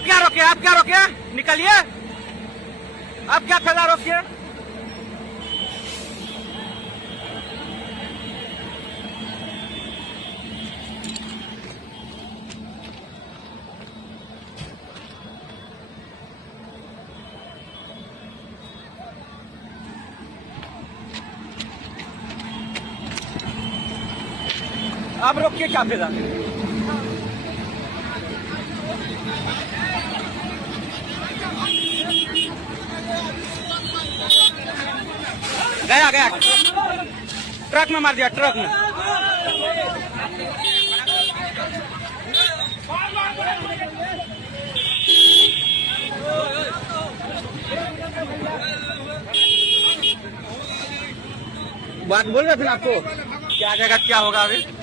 आप क्या रोके, आप क्या रोके, निकलिए, आप क्या फैला रोकिए। आप रोकिए, क्या फैला। गया गया, ट्रक में मार दिया, ट्रक में। बात बोल रहे थे आपको क्या आ जाएगा, क्या होगा अभी।